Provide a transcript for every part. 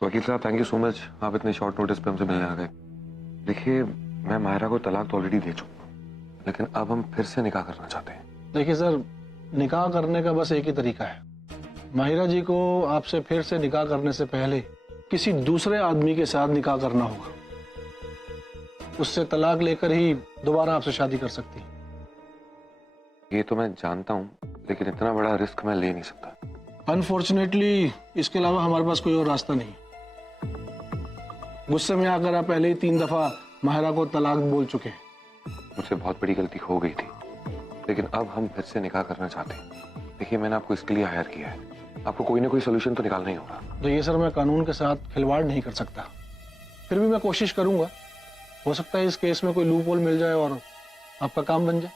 वकील साहब thank you so much, आप इतने शॉर्ट नोटिस पे हमसे मिलने आ गए। देखिए मैं माहिरा को तलाक तो ऑलरेडी दे चुका हूँ, लेकिन अब हम फिर से निकाह करना चाहते हैं। देखिए सर, निकाह करने का बस एक ही तरीका है। माहिरा जी को आपसे फिर से निकाह करने से पहले किसी दूसरे आदमी के साथ निकाह करना होगा। उससे तलाक लेकर ही दोबारा आपसे शादी कर सकती है। ये तो मैं जानता हूँ, लेकिन इतना बड़ा रिस्क मैं ले नहीं सकता। अनफॉर्चुनेटली इसके अलावा हमारे पास कोई और रास्ता नहीं। गुस्से में आकर आप पहले ही 3 दफा माहिरा को तलाक बोल चुके हैं। मुझसे बहुत बड़ी गलती हो गई थी, लेकिन अब हम फिर से निकाह करना चाहते हैं। देखिए मैंने आपको इसके लिए हायर किया है, आपको कोई ना कोई सोल्यूशन तो निकालना ही होगा। देखिए सर, मैं कानून के साथ खिलवाड़ नहीं कर सकता, फिर भी मैं कोशिश करूंगा। हो सकता है इस केस में कोई लूप होल मिल जाए और आपका काम बन जाए।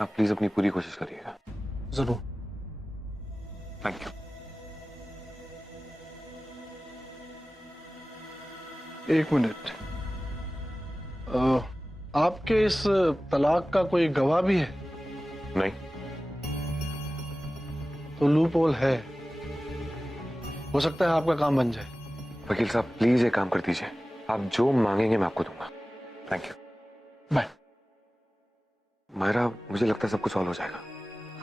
आप प्लीज अपनी पूरी कोशिश करिएगा। जरूर। Thank you. एक मिनट, आपके इस तलाक का कोई गवाह भी है? नहीं। तो लूप होल है, हो सकता है आपका काम बन जाए। वकील साहब प्लीज एक काम कर दीजिए, आप जो मांगेंगे मैं आपको दूंगा। Thank you. बाय। माहिरा मुझे लगता है सब कुछ सॉल्व हो जाएगा।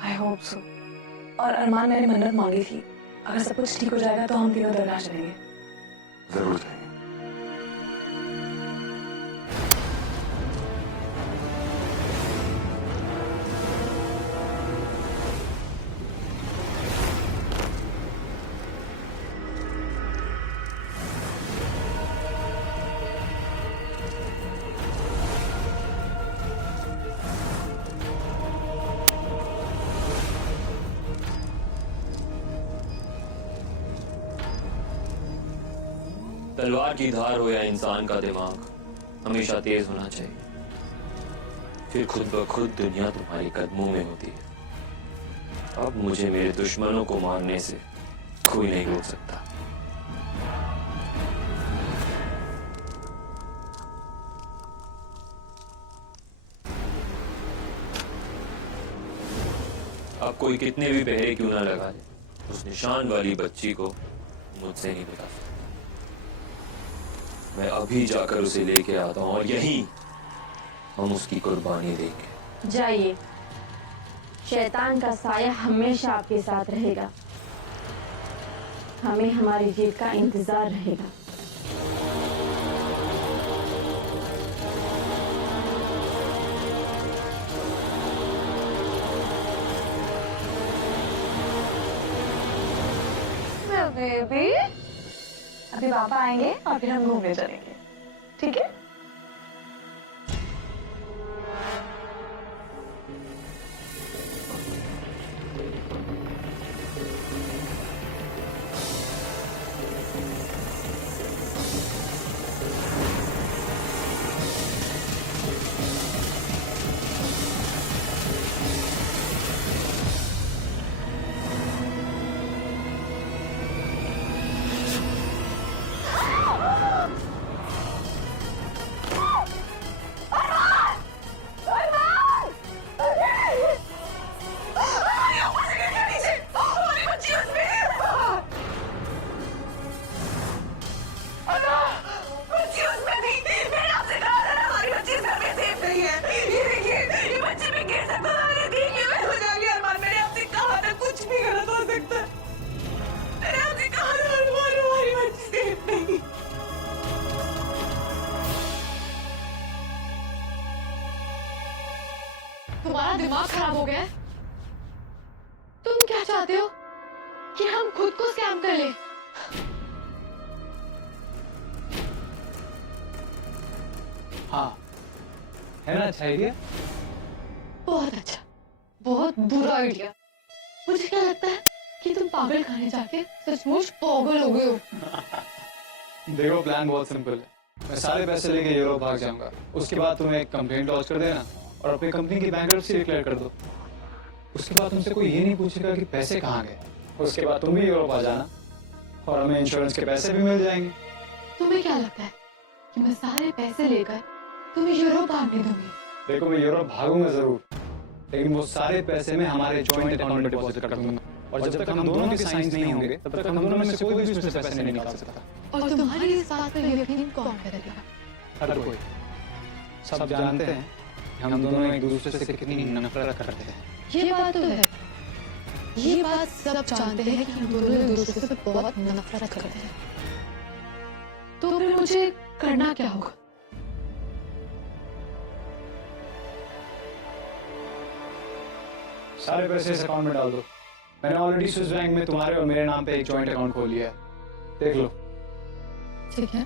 I hope so. और अरमान मैंने मन्नत मांगी थी, अगर सब कुछ ठीक हो जाएगा तो हम तीनों दरगाह चलेंगे। जरूर जाएंगे। तलवार की धार हो या इंसान का दिमाग, हमेशा तेज होना चाहिए, फिर खुद ब खुद दुनिया तुम्हारे कदमों में होती है। अब मुझे मेरे दुश्मनों को मारने से कोई नहीं रोक सकता। अब कोई कितने भी पहरे क्यों ना लगा ले, उस निशान वाली बच्ची को मुझसे नहीं बता सकता। मैं अभी जाकर उसे लेके आता हूं और यहीं हम उसकी कुर्बानी देंगे। जाइए, शैतान का साया हमेशा आपके साथ रहेगा। हमें हमारी जीत का इंतजार रहेगा। बेबी, अभी पापा आएंगे और फिर हम घूमने चलेंगे, ठीक है? तुम्हारा दिमाग खराब हो गया है? तुम क्या चाहते हो कि हम खुद को स्कैम कर ले? हाँ, है ना अच्छा आइडिया? बहुत अच्छा, बहुत बुरा आइडिया। मुझे क्या लगता है कि तुम पागल खाने जाके सचमुच पागल हो गए हो। देखो प्लान बहुत सिंपल है। मैं सारे पैसे लेके यूरोप भाग जाऊंगा। उसके बाद तुम्हें एक कंप्लेंट लॉन्च कर देना और अपनी कंपनी की बैंकरप्सी डिक्लेयर कर दो। उसके बाद तुमसे कोई ये नहीं पूछेगा कि पैसे कहाँ गए। उसके बाद तुम भी यूरोप आ जाना और हमें इंश्योरेंस के पैसे भी मिल जाएंगे। तुम्हें क्या लगता है कि मैं सारे पैसे लेकर तुम्हें यूरोप भागने दूंगी? देखो मैं यूरोप भागूंगा जरूर, लेकिन वो सारे पैसे मैं हमारे जॉइंट अकाउंट में डिपॉजिट कर दूंगा। और जब तक हम दोनों के साइंस नहीं होंगे तब तक हम दोनों में से कोई भी उसमें से पैसे नहीं निकाल सकता। और तुम्हारी इस बात पर यकीन कौन करेगा? हर कोई। सब जानते हैं कि हम दोनों एक दूसरे से कितनी नफरत करते हैं। ये बात तो है, ये बात सब जानते हैं कि हम दोनों एक दूसरे से बहुत नफरत करते हैं। तो फिर मुझे करना क्या होगा? सारे पैसे इस अकाउंट में डाल दो। मैंने ऑलरेडी स्विस बैंक में तुम्हारे और मेरे नाम पे एक जॉइंट अकाउंट खोल लिया है, देख लो। ठीक है।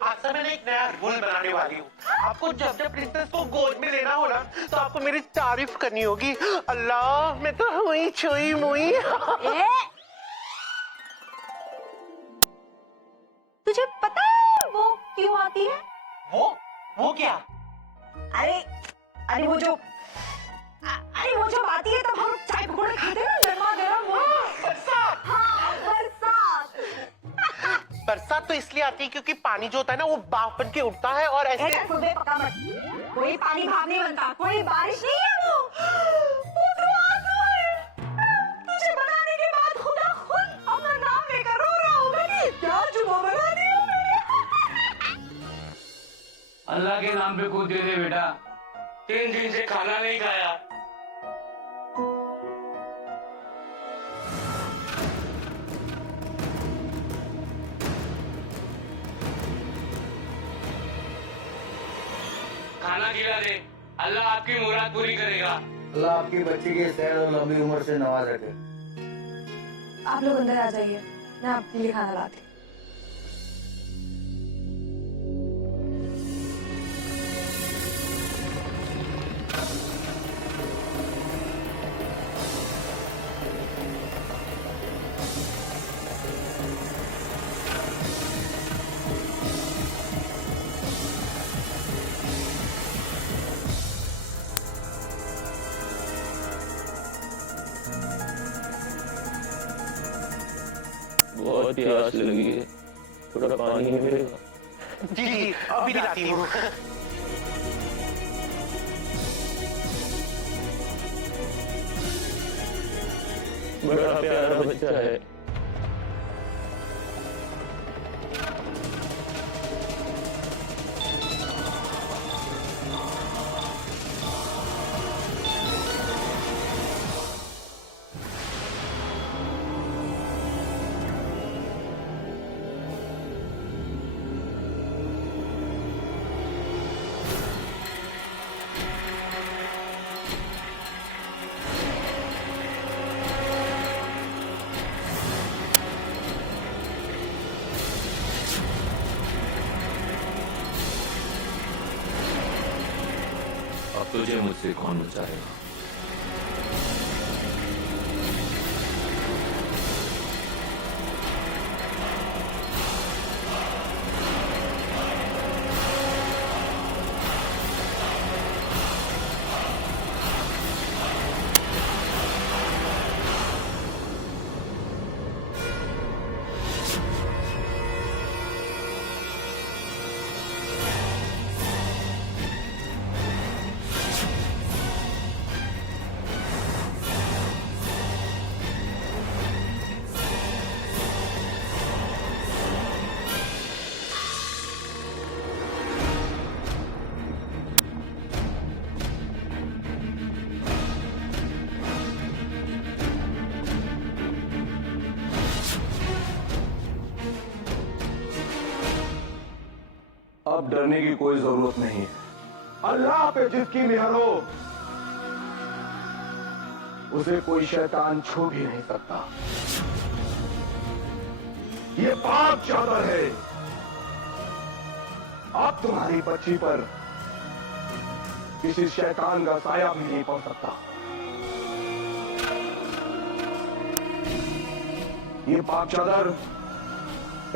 आज से मैंने एक नया रूल बनाने वाली हूँ। आपको जब जब प्रिंसेस को गोद में लेना हो ना तो आपको मेरी तारीफ करनी होगी। अल्लाह मैं तो हुई छुई मुई। तुझे पता है वो क्यों आती है? वो क्या? अरे वो जब आती है तब हम चाय पकौड़े खाते हैं ना, गरमा गरम वो। बरसात। हाँ, बरसात। बरसात तो इसलिए आती है क्योंकि पानी जो होता है ना वो बाग बन के उठता है और ऐसे। पका मत। कोई पानी भाग नहीं बनता, कोई बारिश नहीं है वो तो आंसू है। तुझे बनाने के बाद खुदा खुद अपना नाम लेकर रो रहा होगा कि क्या जुआ बना दिया मैंने। अल्लाह के नाम पे कूद दे दे बेटा, 3 दिन से खाना नहीं खाया। खाना खिला दे, अल्लाह आपकी मुराद पूरी करेगा। अल्लाह आपकी बच्ची की सेहत और लंबी उम्र से नवाज रखे। आप लोग अंदर आ जाइए, मैं आपके लिए खाना लाती हूँ। बहुत प्यास लगी है, थोड़ा पानी मिलेगा? जी अभी लाती हूँ। बड़ा प्यारा बच्चा है। अब तुझे मुझसे कौन बचाएगा? अब डरने की कोई जरूरत नहीं है। अल्लाह पे जिसकी मेहर हो उसे कोई शैतान छू भी नहीं सकता। ये पाक चादर है, अब तुम्हारी बच्ची पर किसी शैतान का साया भी नहीं पड़ सकता। ये पाक चादर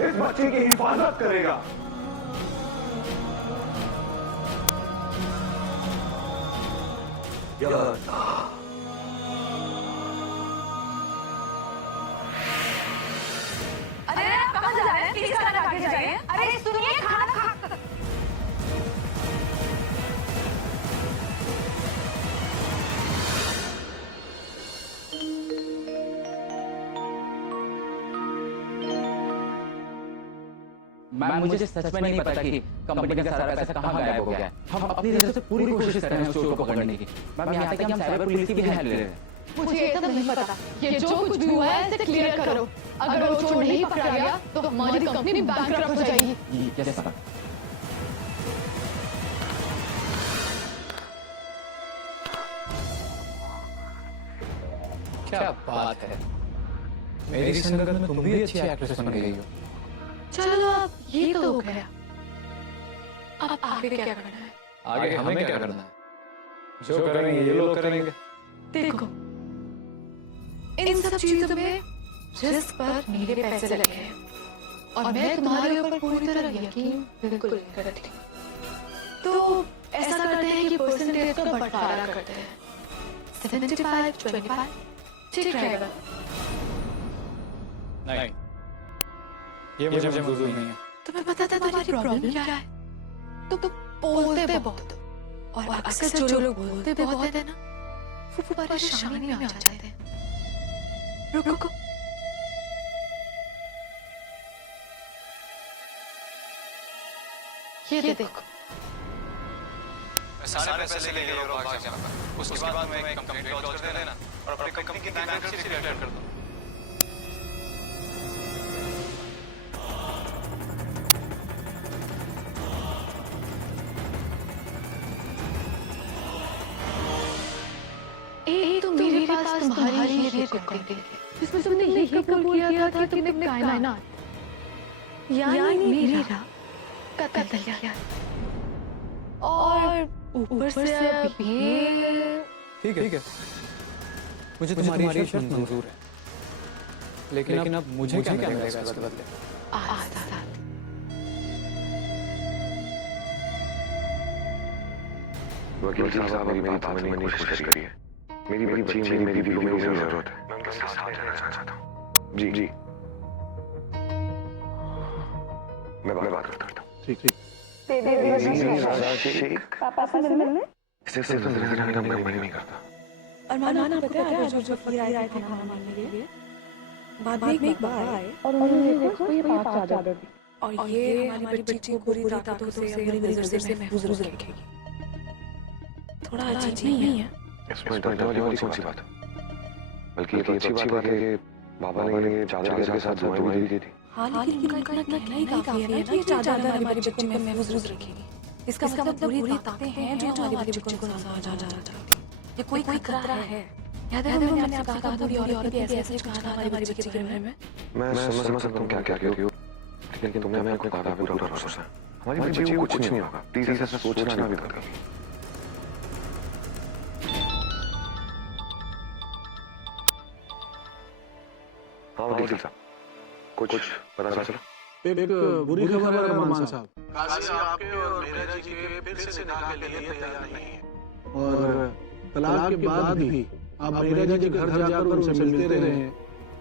इस बच्चे की हिफाजत करेगा। या अल्लाह। अरे आप कहाँ जा रहे हैं? प्लीज खाना खा के जाइए। अरे सुनिए, खाना खा। मैम, मुझे सच में नहीं पता कि कंपनी का सारा पैसा कहाँ गायब हो गया है। हम अपनी तरफ से पूरी कोशिश कर रहे हैं उस चोर को पकड़ने की। मैम, यहाँ तक कि हम साइबर पुलिस की भी हेल्प ले रहे हैं। मुझे ये सब नहीं पता। ये जो कुछ भी हुआ है इसे क्लियर करो। अगर वो चोर नहीं पकड़ा गया तो हमारी कंपनी बैंकरप्ट हो जाएगी। कैसे सर? क्या बात है, मेरी संगत में तुम भी अच्छी एक्ट्रेस बन गई हो। चलो अब ये तो हो गया। अब आगे क्या करना है? आगे हमें क्या करना है? जो करेंगे ये लोग करेंगे। देखो, इन सब चीजों में रिस्क पर मेरे पैसे लगे हैं और मैं तुम्हारे ऊपर पूरी तरह यकीन बिल्कुल नहीं करती। तो ऐसा करते हैं कि परसेंटेज का बंटवारा करते हैं। 75-25 ठीक रहेगा? नहीं, ये मुझे मंजूर नहीं है। तुम्हें पता था तुम्हारी प्रॉब्लम क्या है? तुम तो बोलते बहुत और अक्सर जो लोग बोलते बहुत है ना, वो परेशानी में आ जाते हैं। रुको, ये देखो। मैं सारे पैसे लेके यूरोप भाग जाऊंगा। उसके बाद मैं एक कंप्लेंट लॉन्च कर देना और अपनी कंपनी की बैंकरप्सी डिक्लेयर कर दूं। एक तो मेरे पास तुम्हारी ये रिकॉर्डिंग है जिसमें तुमने यही कबूल किया था कि तुमने कायनात यानी मेरा कत्ल किया और ऊपर से अब ये। ठीक है, मुझे तुम्हारी शर्त मंजूर है, लेकिन अब मुझे क्या मिलेगा इसके बदले? आजाद। वकील साहब, मेरी बात समझने की कोशिश करिए। मेरी बच्ची, मेरी बीवी को मेरी जरूरत है। मैं उनके साथ में रहना चाहता हूँ। जी, मैं बात करता हूँ। ठीक। पापा से मिलने इसे मन नहीं करता। अरमान आपको पता है जो वकील आए थे खाना मांगने के लिए, बाद में एक बार आए और उन्होंने देखो ये पाक चादर दी और ये हमारी बच्ची को पूरी ताकतों से हमारी नजर से महफूज रखेगी। थोड़ा अजीब नहीं है? इसमें डरने वाली कौन सी बात है? बल्कि ये तो अच्छी बात है कि बाबा ने चादर के साथ दुआएं भी दी थी। हाँ, लेकिन उनका इतना कहना ही काफी है ना कि ये चादर हमारी बच्ची को महफूज रखेगी। इसका मतलब पूरी ताकतें हैं जो हमारी बच्ची को जा चाहती है। ये कोई खतरा है? याद है मैंने आपसे कहा था भी औरत भी ऐसे कहा था हमारी बच्ची के बारे में। मैं समझ सकता हूँ क्या क्यों, लेकिन तुमने हमें कोई बात पूरा भरोसा है। हमारी बच्ची को कुछ नहीं होगा। प्लीज ऐसा सोचना भी मत कभी। हाँ वकील साहब, कुछ पता चला? एक बुरी खबर है अरमान साहब। काजी आपके और मेरा जी के फिर से निकाह के लिए तैयार नहीं है और तलाक के बाद भी आप मेरा जी के घर जाकर उनसे मिलते रहे हैं।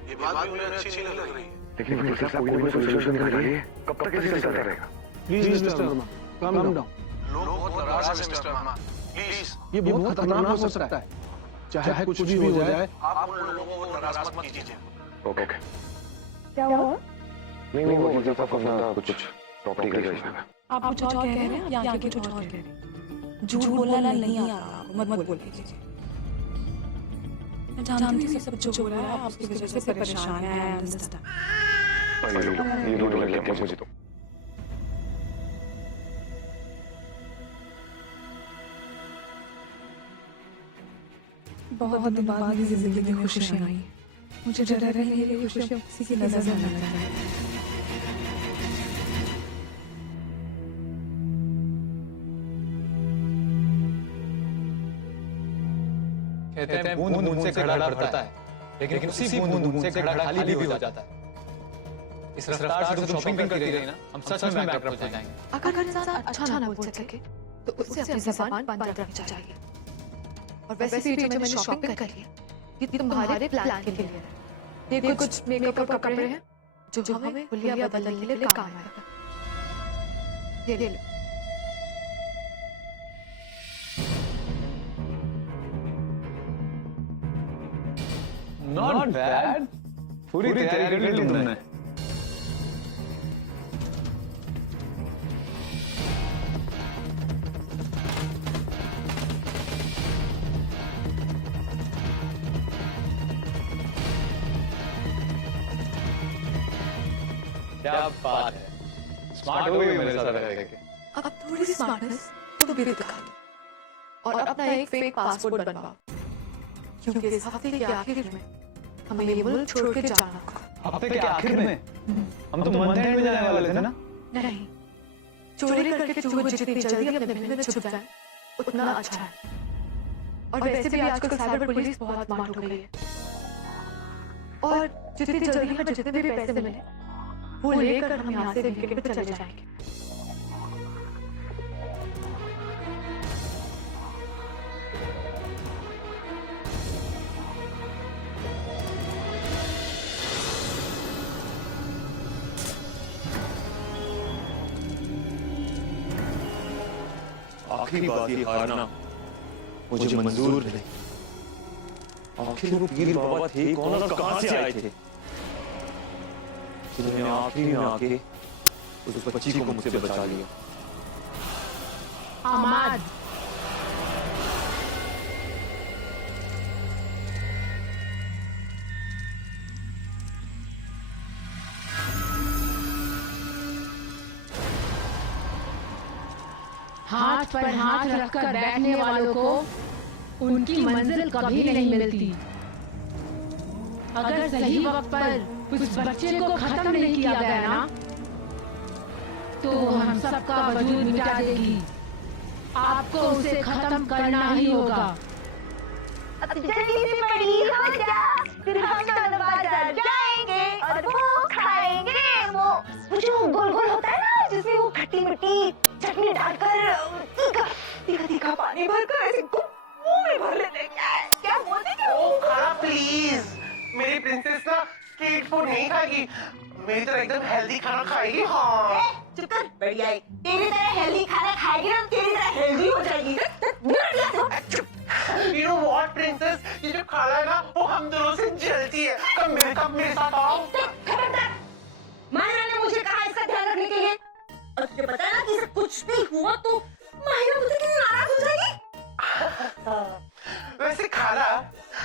ये बात भी उन्हें अच्छी नहीं लग रही है। लेकिन वकील साहब, कोई ना कोई सोल्यूशन निकालिए। कब तक ऐसे चलता रहेगा? Please mister Armaan, calm down. लोग बहुत नाराज हैं मिस्टर अरमान, प्लीज। ये बहुत खतरनाक हो सकता है। चाहे कुछ भी हो जाए, आप उन लोगों को नाराज मत कीजिए। ओके। क्या हुआ? नहीं वो वकील साहब अपना कुछ प्रॉपर्टी का इशू है। आप कुछ और कह रहे हैं, या आगे कुछ और कह रहे हैं? झूठ बोलना नहीं आता आपको, मत बोलिए। मैं जानती हूँ सब जो हो रहा है आपकी वजह से परेशान है। I understand. ये दोनों लड़कियां मुझे तो बहुत दिन बाद जिंदगी में खुशियाँ आई। मुझे डर है ये खुशियाँ किसी की नजर न लग जाए। कहते हैं बूंद बूंद से घड़ा भरता है, लेकिन उसी बूंद बूंद से घड़ा खाली भी हो जाता है। इस रफ्तार से तुम शॉपिंग करती रही ना, हम सच में बैंकरप्ट हो जाएंगे। अगर इंसान अच्छा ना बोल सके तो उसे अपनी ज़बान बंद रखनी चाहिए। और वैसे भी जो मैंने शॉपिंग करी है ये तुम्हारे प्लान के लिए है। ये कुछ मेकअप का कपड़े हैं जो हमें हुलिया बदलने के लिए काम आएगा। ये ले लो। नॉट बैड, पूरी तैयारी कर ली तुमने। क्या बात है, स्मार्ट हो गई मेरे साथ रह के। अब थोड़ी सी स्मार्टनेस तो भी दिखा दो और अपना एक फेक पासपोर्ट बनवाओ, क्योंकि इस हफ्ते के आखिर में हमें ये मुल्क छोड़ के जाना होगा। हफ्ते के आखिर में? हम तो मंथ एंड में जाने वाले थे ना? नहीं, चोरी करके चूहे जितनी जल्दी अपने महल में छुप जाए उतना अच्छा है। और वैसे भी आजकल साइबर पुलिस बहुत स्मार्ट हो गई है और जितनी जल्दी हमें जितने भी पैसे मिले वो लेकर हम यहाँ से वीकेंड पे चले जाएंगे। आखिरी बात ये हारना मुझे मंजूर नहीं। आखिर वो पीर बाबा थे कौन और कहां से आए थे जिन्होंने आखिरी में आके उस बच्ची को मुझसे बचा लिया? अहमद, हाथ पर हाथ रखकर बैठने वालों को उनकी मंजिल कभी नहीं मिलती। अगर सही वक्त पर उस बच्चे को खत्म नहीं किया गया ना तो हम सबका वजूद मिटा देगी। आपको उसे खत्म करना ही होगा। जल्दी से बड़ी हो जा, फिर हम दोनों बाजार जाएंगे और वो खाएंगे वो जो गोल गोल होता है ना, जिसमें वो खट्टी मिट्टी चटनी डालकर तीखा तीखा पानी भरकर ऐसे मुंह में भर लेते हैं। क्या बोलते क्या? ओ खाना प्लीज, मेरी प्रिंसेस ना स्ट्रीट फूड नहीं खाएगी, मेरी तरह एकदम हेल्दी खाना खाएगी। हाँ चुप कर, बढ़िया है। तेरी तरह हेल्दी खाना खाएगी ना, तेरी तरह हेल्दी हो जाएगी। You know what, princess? ये जो खाना है ना वो हम दोनों से जलती है। कब मेरे साथ आओ। माहिरा ने मुझे कहा इसका ध्यान रखने के लिए, और तुझे पता है ना कि इसे कुछ भी हुआ तो माहिरा मुझसे कितनी नाराज हो जाएगी। वैसे खाना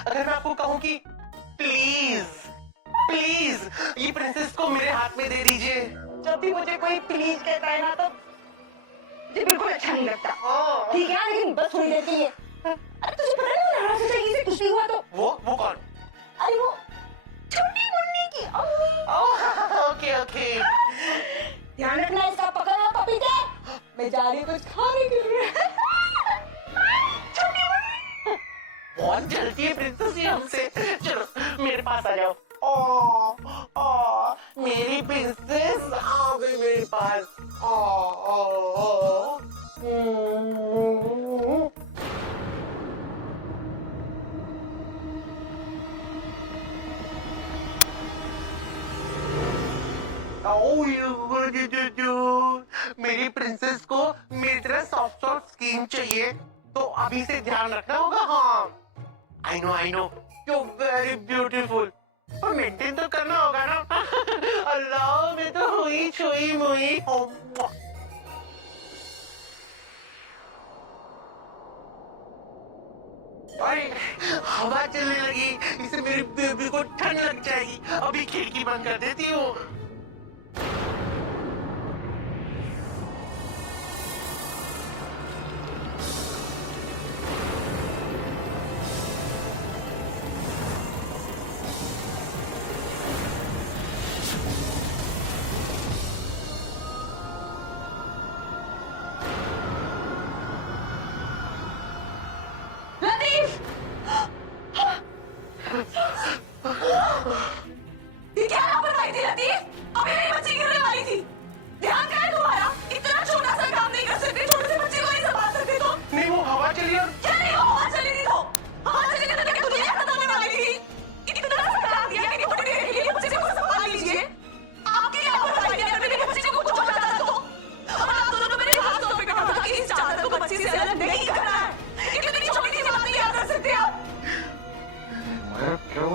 अगर मैं आपको कहूँ कि प्लीज प्लीज ये प्रिंसेस को मेरे हाथ में दे दीजिए। जब भी मुझे कोई प्लीज कहता है ना तो मुझे बिल्कुल अच्छा नहीं लगता। ठीक है, लेकिन बस थोड़ी देर के लिए। अरे तुझे पता है ना नाराज हो जाएगी इसे कुछ भी हुआ तो। वो कौन? अरे वो छोटी मुन्नी की अम्मी। ओके ओके, ध्यान रखना इसका। पकड़ना पपीते, मैं जा रही हूँ कुछ खाने के लिए। छोटी मुन्नी बहुत जलती है प्रिंसेस ये हमसे। चलो मेरे पास आ जाओ। मेरी प्रिंसेस आ गई मेरे पास। मेरी प्रिंसेस को मेरी तरह सॉफ्ट सॉफ्ट स्किन चाहिए, तो अभी से ध्यान रखना होगा। हाँ I know you very beautiful, पर मेंटेन तो करना होगा ना। अल्लाह मैं तो हुई छुई मुई। अरे हवा चलने लगी, इससे मेरी बेबी को ठंड लग जाएगी। अभी खिड़की बंद कर देती हूँ। लतीफ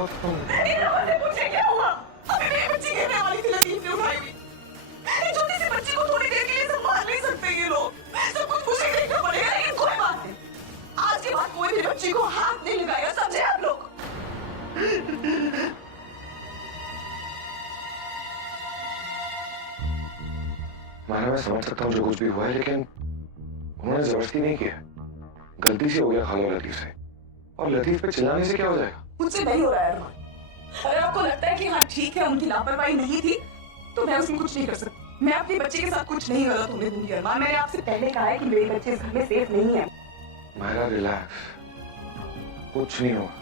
इन लोगों से पूछे क्या हुआ? अभी मेरी बच्ची गिरने वाली थी, लतीफ ने उठाई हुई। इस छोटी सी बच्ची को थोड़ी देर के लिए संभाल नहीं सकते ये लोग। सब कुछ मुझे देखना पड़ेगा, लेकिन कोई बात नहीं। आज के बाद कोई भी बच्ची को हाथ नहीं लगाएगा, समझे आप लोग? मायरा, मैं समझ सकता हूँ जो कुछ भी हुआ है, लेकिन उन्होंने जबरदस्ती नहीं किया। गलती से हो गया खाला लतीफ से, और लतीफ पे चिल्लाने से क्या हो जाएगा? मुझसे नहीं हो रहा है अरमान। अगर आपको लगता है कि हाँ ठीक है, उनकी लापरवाही नहीं थी, तो मैं उसमें कुछ नहीं कर सकती। मैं अपनी बच्ची के साथ कुछ नहीं गलत होने दूंगी अरमान। मैंने आपसे पहले कहा है कि मेरी बच्ची इस घर में सेफ नहीं है। मायरा, रिलैक्स, कुछ नहीं होगा।